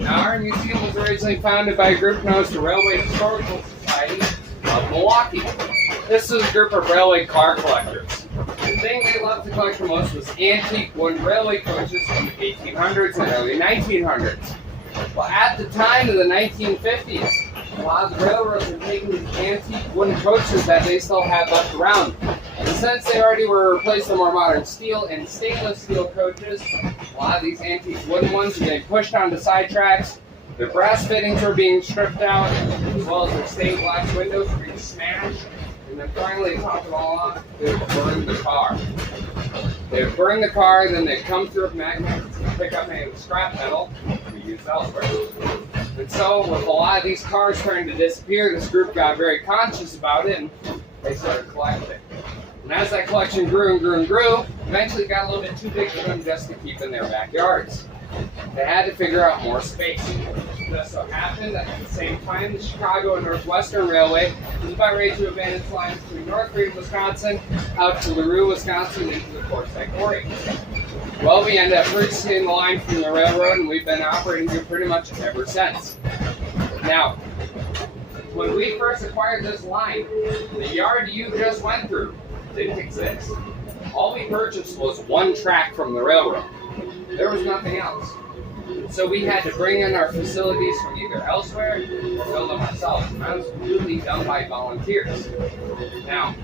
Now, our museum was originally founded by a group known as the Railway Historical Society of Milwaukee. This is a group of railway car collectors. The thing they loved to collect the most was antique wooden railway coaches from the 1800s and early 1900s. Well, at the time of the 1950s, a lot of the railroads were taking these antique wooden coaches that they still had left around. And since they already were replacing the more modern steel and stainless steel coaches, a lot of these antique wooden ones were getting pushed onto side tracks. Their brass fittings were being stripped out, as well as their stained glass windows were being smashed. And then finally, to top it all off, they would burn the car. They would burn the car, then they'd come through with magnets and pick up any scrap metal to be used elsewhere. And so, with a lot of these cars starting to disappear, this group got very conscious about it and they started collecting. And as that collection grew and grew and grew, eventually it got a little bit too big for them just to keep in their backyards. They had to figure out more space. It just so happened that at the same time, the Chicago and Northwestern Railway was about ready to abandon its line between North Freedom, Wisconsin, out to LaRue, Wisconsin, into the Quartzsite Quarry. Well, we ended up purchasing the line from the railroad, and we've been operating here pretty much ever since. Now, when we first acquired this line, the yard you just went through didn't exist. All we purchased was one track from the railroad. There was nothing else. So we had to bring in our facilities from either elsewhere or build them ourselves. And that was completely done by volunteers. Now,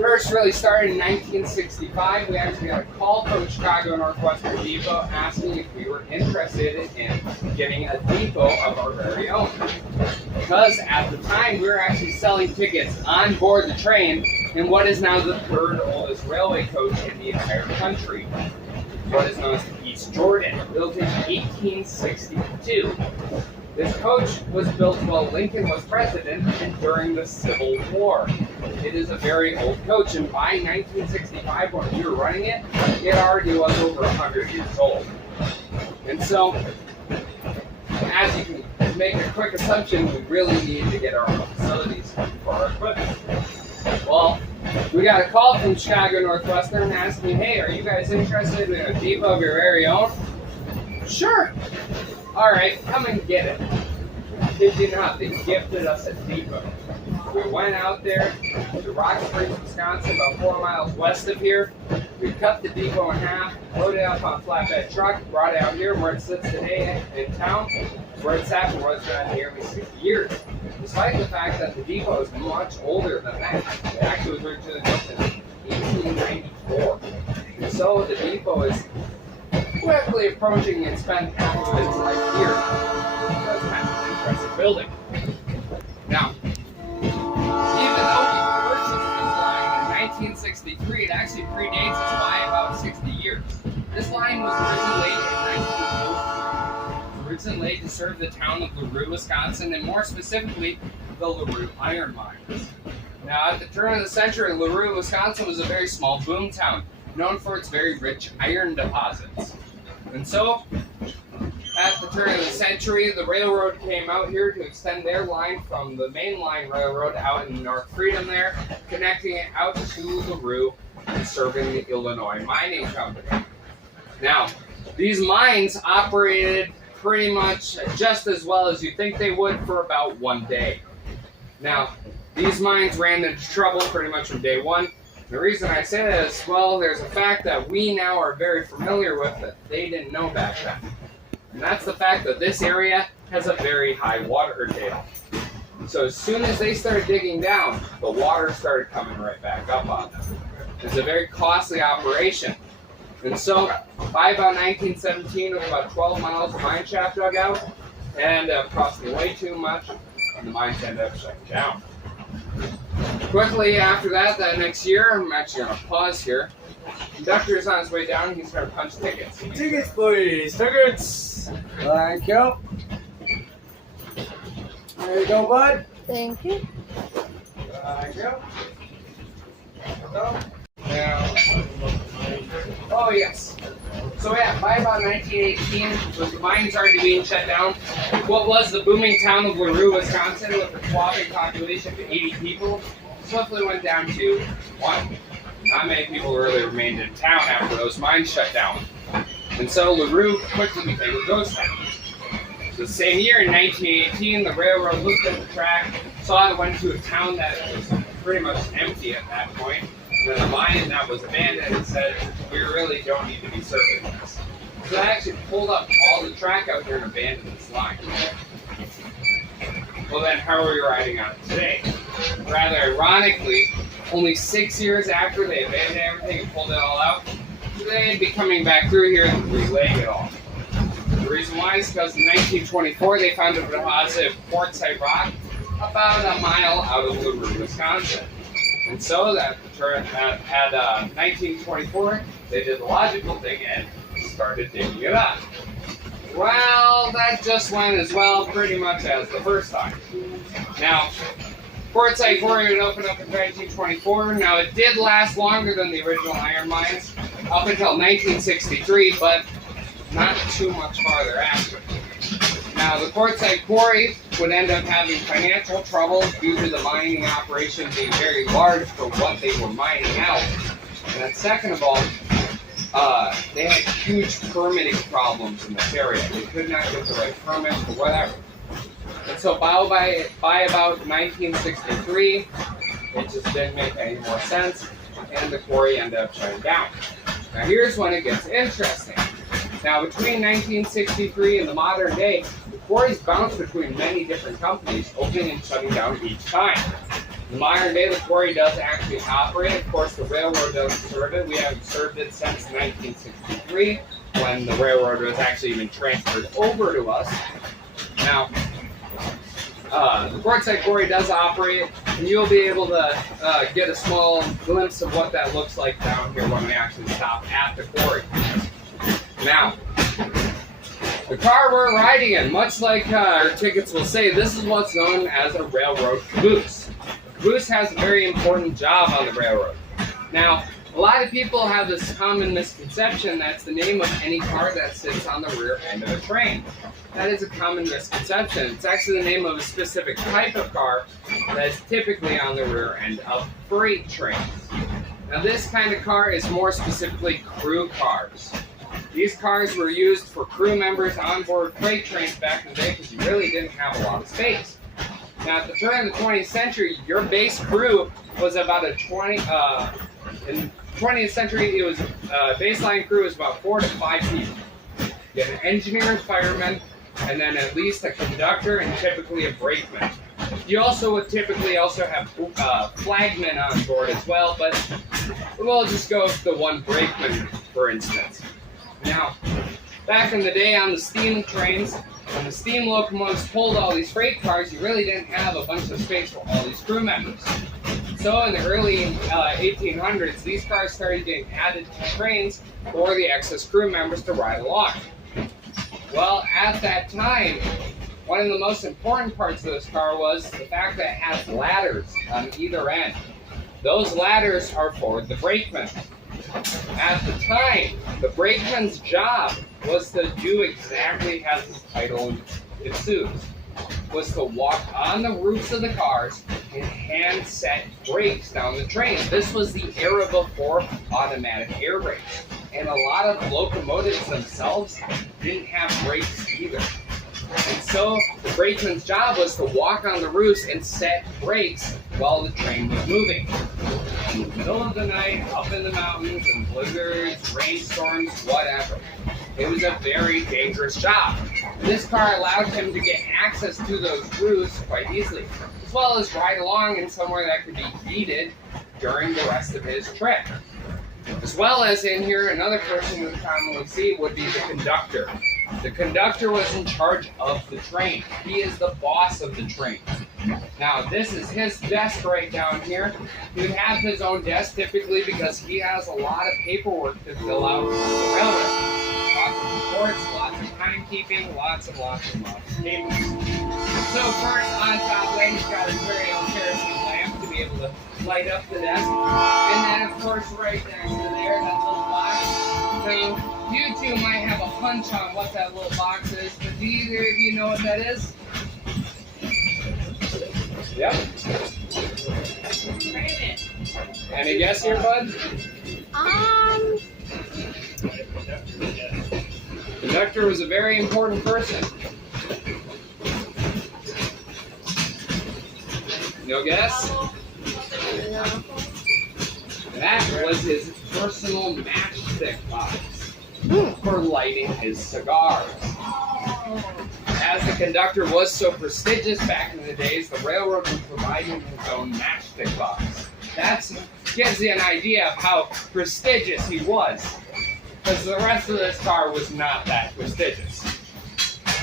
first really started in 1965. We actually got a call from Chicago Northwestern Depot asking if we were interested in getting a depot of our very own. Because at the time we were actually selling tickets on board the train in what is now the third oldest railway coach in the entire country. What is known as the East Jordan, built in 1862. This coach was built while Lincoln was president and during the Civil War. It is a very old coach, and by 1965, when we were running it, it already was over 100 years old. And so, as you can make a quick assumption, we really need to get our own facilities for our equipment. Well, we got a call from Chicago Northwestern asking, hey, are you guys interested in a depot of your very own? Sure. All right, come and get it. Did you not? They gifted us a depot. We went out there to Rock Springs, Wisconsin, about 4 miles west of here. We cut the depot in half, loaded it up on a flatbed truck, brought it out here where it sits today in town, where it's at for what's been nearly 60 years. Despite the fact that the depot is much older than that. It actually was originally built in 1894. And so the depot is quickly approaching and spent half of its life here. So it's kind of an impressive building. Now, even though we purchased this line in 1963, it actually predates us by about 60 years. This line was originally laid in 1903. Originally laid to serve the town of LaRue, Wisconsin, and more specifically, the LaRue iron mines. Now, at the turn of the century, LaRue, Wisconsin was a very small boom town, known for its very rich iron deposits. And so, at the turn of the century, the railroad came out here to extend their line from the main line railroad out in North Freedom there, connecting it out to LaRue and serving the Illinois Mining Company. Now, these mines operated pretty much just as well as you think they would for about 1 day. Now, these mines ran into trouble pretty much from day one. The reason I say that is, well, there's a fact that we now are very familiar with that they didn't know back then. And that's the fact that this area has a very high water table. So as soon as they started digging down, the water started coming right back up on them. It's a very costly operation. And so by about 1917, it was about 12 miles of mine shaft dug out, and cost me way too much, and the mines ended up shutting down. Quickly after that next year, I'm actually going to pause here. The conductor is on his way down, he's going to punch tickets. Tickets, please. Tickets. Thank you. There you go, bud. Thank you. Thank you. Now, oh yes. So yeah, by about 1918, with the mines already being shut down, what was the booming town of LaRue, Wisconsin, with a swamping population of 80 people, swiftly went down to 1. Not many people really remained in town after those mines shut down. And so LaRue quickly became a ghost town. The same year, in 1918, the railroad looked at the track, saw it went to a town that was pretty much empty at that point, and then a mine that was abandoned and said, we really don't need to be serving this. So they actually pulled up all the track out here and abandoned this line. Well then, how are we riding on it today? Rather ironically, only 6 years after they abandoned everything and pulled it all out, they'd be coming back through here and relaying it all. The reason why is because in 1924 they found a deposit of quartzite rock about a mile out of LaRue, Wisconsin. And so that at 1924 they did the logical thing and started digging it up. Well, that just went as well pretty much as the first time. Now, quartzite quarry would open up in 1924. Now it did last longer than the original iron mines, up until 1963, but not too much farther after. Now, the quartzite quarry would end up having financial trouble due to the mining operation being very large for what they were mining out. And then second of all, they had huge permitting problems in this area. They could not get the right permits or whatever. And so by about 1963, it just didn't make any more sense, and the quarry ended up shutting down. Now here's when it gets interesting. Now between 1963 and the modern day, the quarries bounce between many different companies, opening and shutting down each time. In the modern day, the quarry does actually operate. Of course, the railroad doesn't serve it. We haven't served it since 1963, when the railroad was actually even transferred over to us. Now, the quartzite quarry does operate, and you'll be able to get a small glimpse of what that looks like down here when we actually stop at the quarry. Now, the car we're riding in, much like our tickets will say, this is what's known as a railroad caboose. A caboose has a very important job on the railroad. Now, a lot of people have this common misconception that's the name of any car that sits on the rear end of a train. That is a common misconception. It's actually the name of a specific type of car that is typically on the rear end of freight trains. Now, this kind of car is more specifically crew cars. These cars were used for crew members on board freight trains back in the day because you really didn't have a lot of space. Now, at the turn of the 20th century, your base crew was about in the 20th century, it was baseline crew was about 4 to 5 people. You had an engineer and fireman, and then at least a conductor and typically a brakeman. You also would typically also have flagmen on board as well, but we'll just go with the one brakeman, for instance. Now, back in the day on the steam trains, when the steam locomotives pulled all these freight cars, you really didn't have a bunch of space for all these crew members. So in the early 1800s, these cars started getting added to trains for the excess crew members to ride along. Well, at that time, one of the most important parts of this car was the fact that it has ladders on either end. Those ladders are for the brakemen. At the time, the brakeman's job was to do exactly as the title assumes, was to walk on the roofs of the cars and hand set brakes down the train. This was the era before automatic air brakes. And a lot of locomotives themselves didn't have brakes either. And so the brakeman's job was to walk on the roofs and set brakes while the train was moving. In the middle of the night, up in the mountains, in blizzards, rainstorms, whatever. it was a very dangerous job. This car allowed him to get access to those grooves quite easily, as well as ride along in somewhere that could be heated during the rest of his trip. As well as in here, another person we would commonly see would be the conductor. The conductor was in charge of the train. He is the boss of the train. Now, this is his desk right down here. He would have his own desk typically because he has a lot of paperwork to fill out for the railroad. Lots of reports, lots of timekeeping, lots and lots and lots of papers. So first, on top there, he's got his very own kerosene lamp to be able to light up the desk. And then, of course, right next to there, that little box. So, you two might have a hunch on what that little box is, but do either of you know what that is? Yep. Any guess here, bud? Conductor was a very important person. No guess? No. That was his personal matchstick box for lighting his cigars. As the conductor was so prestigious back in the days, the railroad would provide him his own matchstick box. That gives you an idea of how prestigious he was, because the rest of this car was not that prestigious.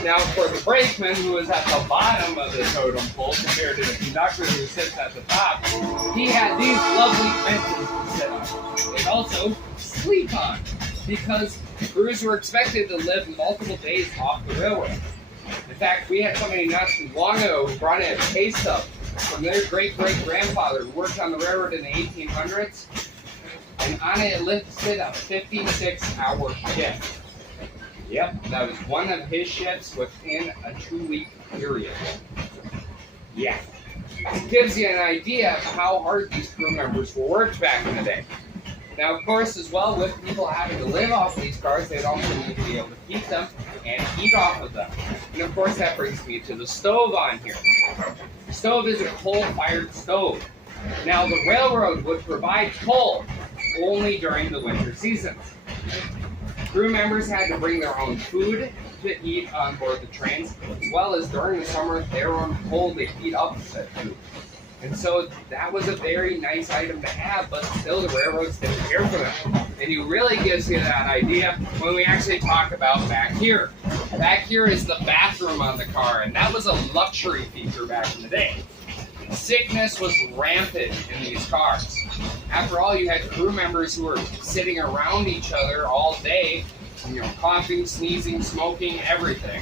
Now, for the brakeman, who is at the bottom of the totem pole compared to the conductor who sits at the top, he had these lovely benches to sit on. And also sleep on, because crews were expected to live multiple days off the railroad. In fact, we had somebody not too long ago who brought in a pay stub from their great-great-grandfather who worked on the railroad in the 1800s, and on it listed a 56-hour shift. Yep, that was one of his shifts within a 2-week period. Yeah. It gives you an idea of how hard these crew members were worked back in the day. Now, of course, as well, with people having to live off these cars, they'd also need to be able to heat them and eat off of them. And of course, that brings me to the stove on here. The stove is a coal-fired stove. Now, the railroad would provide coal only during the winter seasons. Crew members had to bring their own food to eat on board the trains, as well as during the summer, their own coal to heat up that food. And so that was a very nice item to have, but still the railroads didn't care for them. And it really gives you that idea when we actually talk about back here. Back here is the bathroom on the car, and that was a luxury feature back in the day. Sickness was rampant in these cars. After all, you had crew members who were sitting around each other all day, coughing, sneezing, smoking, everything.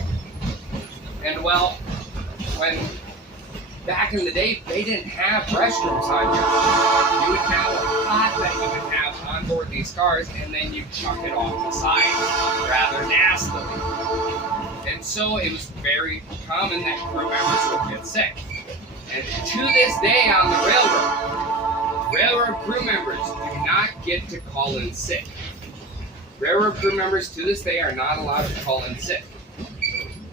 And well, when back in the day, they didn't have restrooms on here. You would have a pot that you would have on board these cars, and then you chuck it off the side rather nastily. And so it was very common that crew members would get sick. And to this day on the railroad crew members do not get to call in sick. Railroad crew members to this day are not allowed to call in sick.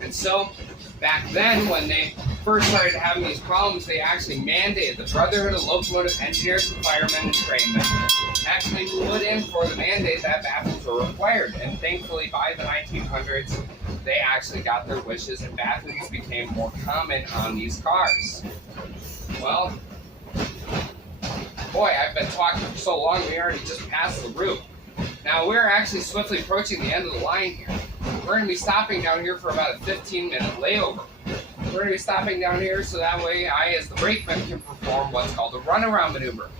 And so, back then, when they first started having these problems, they actually mandated the Brotherhood of Locomotive Engineers and Firemen and Trainmen actually put in for the mandate that bathrooms were required. And thankfully, by the 1900s, they actually got their wishes and bathrooms became more common on these cars. Well, boy, I've been talking for so long, we already just passed the route. Now, we're actually swiftly approaching the end of the line here. We're going to be stopping down here for about a 15-minute layover. We're going to be stopping down here so that way I, as the brakeman, can perform what's called a runaround maneuver.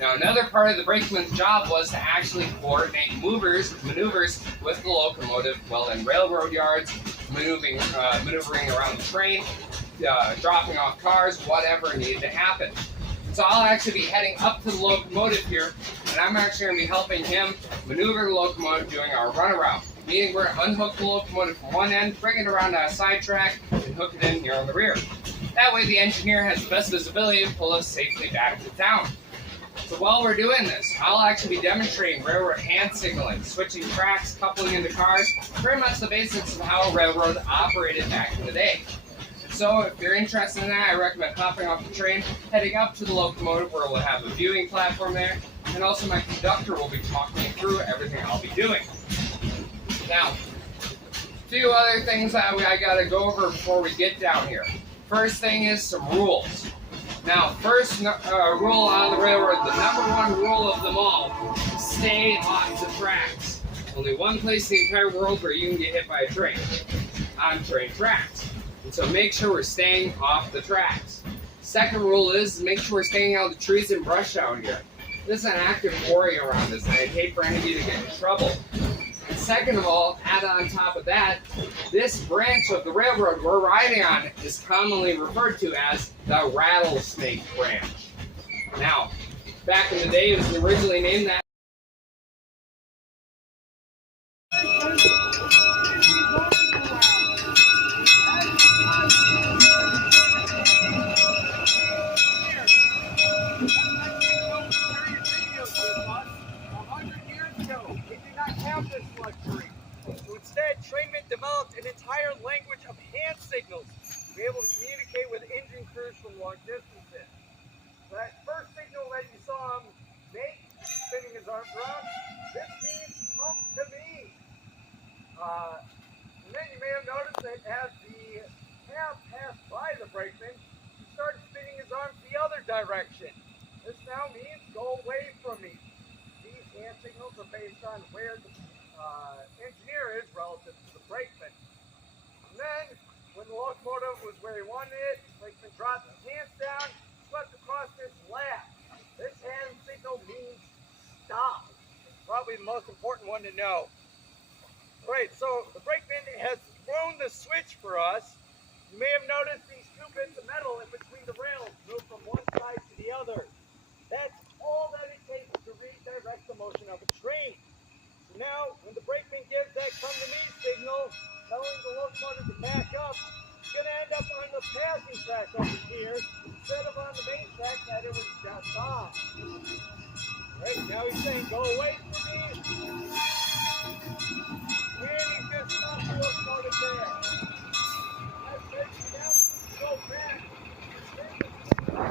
Now, another part of the brakeman's job was to actually coordinate maneuvers with the locomotive while in railroad yards, maneuvering around the train, dropping off cars, whatever needed to happen. So I'll actually be heading up to the locomotive here, and I'm actually going to be helping him maneuver the locomotive doing our runaround. Meaning we're going to unhook the locomotive from one end, bring it around a side track, and hook it in here on the rear. That way the engineer has the best visibility to pull us safely back to town. So while we're doing this, I'll actually be demonstrating railroad hand signaling, switching tracks, coupling into cars, pretty much the basics of how a railroad operated back in the day. So if you're interested in that, I recommend hopping off the train, heading up to the locomotive where we'll have a viewing platform there, and also my conductor will be talking me through everything I'll be doing. Now, few other things that I gotta go over before we get down here. First thing is some rules. Now, first rule on the railroad, the number one rule of them all, stay off the tracks. Only one place in the entire world where you can get hit by a train, on train tracks. And so make sure we're staying off the tracks. Second rule is make sure we're staying out of the trees and brush down here. There's an active quarry around this, and I'd hate for any of you to get in trouble. And second of all, add on top of that, this branch of the railroad we're riding on is commonly referred to as the Rattlesnake Branch. Now, back in the day, it was originally named that. So instead, trainmen developed an entire language of hand signals to be able to communicate with engine crews from long distances. That first signal that you saw him make, spinning his arms around, this means come to me. And then you may have noticed that as the cab passed by the brakeman, he started spinning his arms the other direction. This now means go away from me. These hand signals are based on where the engineer is relative to the brakeman. And then, when the locomotive was where he wanted it, the brakeman dropped his hands down, swept across his lap. This hand signal means stop. It's probably the most important one to know. Alright, so the brakeman has thrown the switch for us. You may have noticed these two bits of metal in between the rails move from one side to the other. That's all that it takes to redirect the motion of a train. So now, when the brakeman gives that come to me signal, telling the locomotive to back up, it's going to end up on the passing track over here, instead of on the main track that it was just on. Right, now he's saying, go away from me. And he's just stopped the locomotive there. As braking down, go back.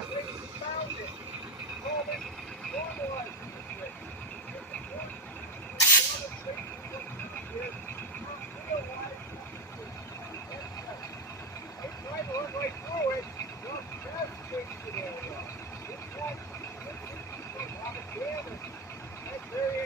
They found it. Call it normalizing the switch. Trying to run right through it, well, that's the area. It's got a lot of damage. That's very